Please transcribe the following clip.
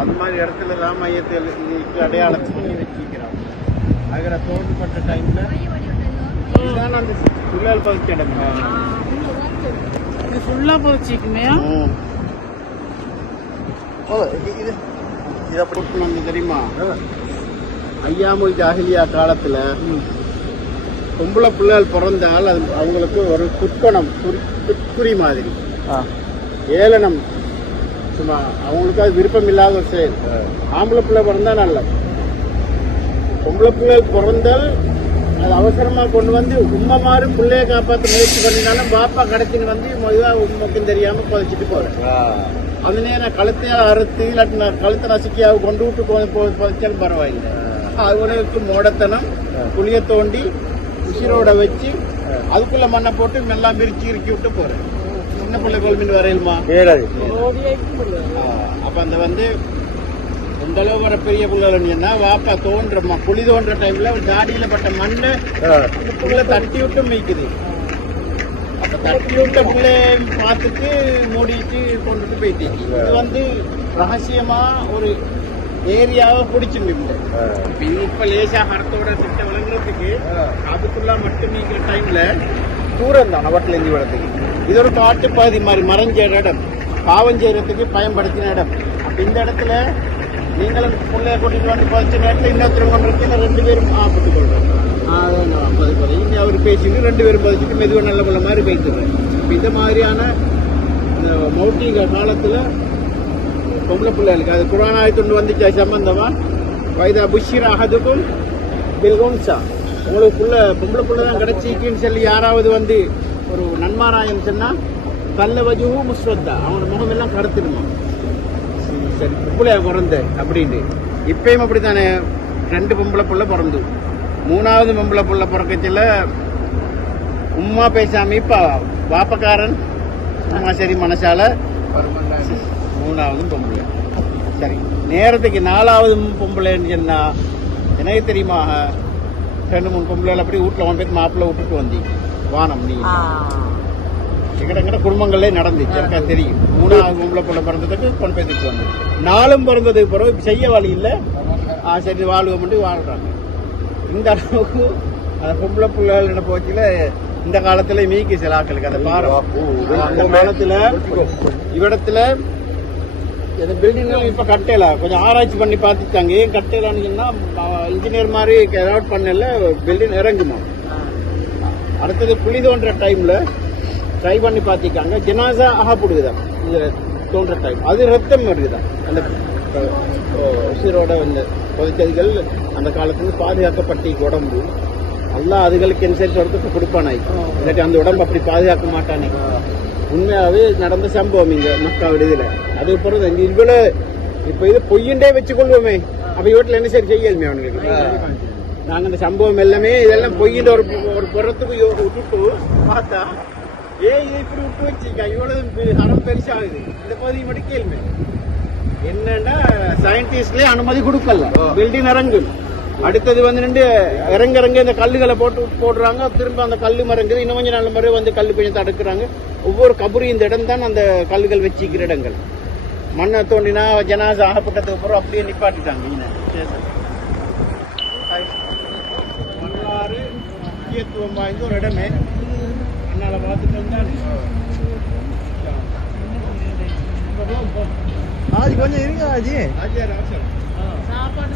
அந்த மாதிரி இடத்துல தான் மையத்துக்கு அடையாளம் பண்ணி வச்சிருக்கிறாங்க. அதில் தோன்றப்பட்ட டைம்ல இதுதான் அந்த புல்லால் பதிச்ச இடம். இது ஃபுல்லாக பதிச்சிக்குமே. இது அப்படி நாங்கள் தெரியுமா, ஐயாமு ஜாஹிலியா காலத்தில் பொம்பளை பிள்ளைகள் பிறந்தால் அது அவங்களுக்கு ஒரு துர்க்கணம், துர்க்குறி மாதிரி ஏளனம். சும்மா அவங்களுக்கு அது விருப்பம் இல்லாத ஒரு செயல். ஆம்பளை பிள்ளை பிறந்தா நல்ல, பொம்பளை பிள்ளைகள் பிறந்தால் அது அவசரமாக கொண்டு வந்து உண்மை மாதிரி பிள்ளைய காப்பாற்ற முயற்சி பண்ணினாலும் பாப்பா கடைச்சின்னு வந்து மொழிவாக உண்மைக்கும் தெரியாமல் புதைச்சிட்டு போகிறேன். அந்த நேரம் கழுத்தையால் அறுத்து இல்லாட்டி நான் கழுத்தை நசுக்கியாக கொண்டு விட்டு புதைச்சாலும் பரவாயில்லை. அவனுக்கு மோடத்தனம் புளிய தோண்டி உசிரோட வச்சு அதுக்குள்ள மண்ணை போட்டு எல்லாம் பிரிச்சு இறுக்கி விட்டு போறேன். சின்ன பிள்ளை கோல்மீன் வரையிலுமா அப்ப அந்த வந்து இந்த அளவு வர பெரிய புள்ளா வாப்பா தோன்ற புளி தோன்ற டைம்ல தாடியில பட்ட மண்ணு புள்ள தட்டி விட்டு மீக்குது. அப்ப தட்டி விட்ட பிள்ளைய பார்த்துட்டு மூடிட்டு கொண்டுட்டு போயிட்டு இது வந்து ரகசியமா ஒரு ஏரியாவை பிடிச்சிருந்து இப்ப லேசா மரத்தோட திட்ட விளங்குறதுக்கு அதுக்குள்ள மட்டும் நீக்கிற டைம்ல தூரம் தான் நவட்டிலேருந்து வரத்துக்கு. இது ஒரு காட்டு பகுதி மாதிரி மறைஞ்ச இடம், பாவம் செய்யறதுக்கு பயன்படுத்தின இடம். அப்ப இந்த இடத்துல நீங்களும் பிள்ளைய கூட்டிட்டு வந்து பதிச்ச நேரத்தில் இன்னொருத்தர் கொண்டு இருக்கு, 2 பேரும் ஆபத்து கொள்றோம். இங்க அவர் பேசிட்டு 2 பேரும் பதிச்சுட்டு மெதுவாக நல்ல பிள்ளை மாதிரி வைத்துடுறேன். இந்த மாதிரியான இந்த மௌட்டிக காலத்துல பொம்பளை பிள்ளைகளுக்கு அது குரானாயத்துண்டு வந்துச்சா சம்பந்தமா வைதா புஷிரா அஹதுக்கும் பில்குன்சா, உங்களுக்கு பொம்பளை பிள்ளை தான் கிடைச்சிக்குன்னு சொல்லி யாராவது வந்து ஒரு நன்மாராயம் சொன்னா கல்ல வஜுஹு முஸ்வத்தா, அவனோட முகம் எல்லாம் கருத்துடுமா. சரி பிள்ளையா பிறந்த அப்படின்னு இப்பயும் அப்படித்தானே. 2 பொம்பளை பிள்ளை பிறந்து 3வது பொம்பளை பிள்ளை பிறக்கச்சில உம்மா பேசாம இப்ப வாப்பக்காரன் அம்மா சரி மனசால 3வது பொம்பளை. சரி நேரத்துக்கு 4வது பொம்பளைன்னு சொன்னா எனக்கு தெரியுமா 2 3 பொம்பளை அப்படி வீட்டில் வந்து மாப்பிள்ளை விட்டுட்டு வந்தி வானம் நீ எங்கட குடும்பங்களே நடந்துச்சு. எனக்கா தெரியும். 3வது பொம்பளை பிள்ளை பிறந்ததுக்கு கொண்டு போய் திட்டு வந்து 4ம் பிறந்ததுக்கு பிறகு செய்ய வழி இல்லை. சரி வாழ்வோம் மட்டும் வாழ்றாங்க. இந்த அளவுக்கு பொம்பளை பிள்ளைகள் போச்சுல இந்த காலத்துல மீக்கி சில ஆக்களுக்கு அந்த பாரம். அந்த காலத்துல இவ்விடத்துல இந்த பில்டிங்லாம் இப்ப கட்டல கொஞ்சம் ஆராய்ச்சி பண்ணி பார்த்துட்டாங்க. ஏன் கட்டலான்னு சொன்னா இன்ஜினியர் மாதிரி அலாட் பண்ணல பில்டிங் இறங்குமா. அடுத்தது புளி தோன்ற டைம்ல ட்ரை பண்ணி பார்த்திருக்காங்க, ஜனாசா அகப்படுதுதான் இந்த தோன்ற டைம். அது ரத்தம் வருதுதான். அந்த உசிரோட இந்த புதைச்சதுகள் அந்த காலத்துல பாதுகாக்கப்பட்ட உடம்பு எல்லாம் அதுகளுக்கு அனுசரிச்சு ஒருத்தருக்கு கொடுப்பானாய். இல்லாட்டி அந்த உடம்பு அப்படி பாதுகாக்க மாட்டானே. உண்மையாவே நடந்த சம்பவம் இங்க மக்கா விடுதல. அது பிறகு இங்க இவ்வளவு இப்ப இது பொய்யண்டே வச்சுக்கொள்வோமே. அப்ப வீட்டுல என்ன சரி செய்யலுமே அவனுக்கு. நாங்க இந்த சம்பவம் எல்லாமே இதெல்லாம் பொய்யில ஒரு புறத்துக்கு விட்டுட்டு பார்த்தா இதை இப்படி விட்டு வச்சுக்க இவ்வளவு அறம் பெருசாகுது. இந்த பகுதி மட்டும் கேள்வி என்னன்னா சயின்டிஸ்ட்லயே அனுமதி கொடுக்கல பில்டிங் இறங்கு. அடுத்தது வந்து இறங்க இந்த கல்லுகளை போடுறாங்க. திரும்ப அந்த கல்லு மறங்குது. இன்னும் கொஞ்சம் நல்ல முறை வந்து கல்லு கொஞ்சம் தடுக்கிறாங்க. ஒவ்வொரு கபரும் இந்த இடம் தான் அந்த கல்லுகள் வச்சுக்கிற இடங்கள். மண்ணை தோண்டினா ஜனாசா ஆகப்பட்டதுக்கு அப்புறம் அப்படியே நிப்பாட்டிட்டாங்க. வரலாறு முக்கியத்துவம் வாய்ந்த ஒரு இடமே. என்னால பார்த்துட்டு வந்தால் ஆஜி கொஞ்சம் இருங்க ஆஜி. சாப்பாடு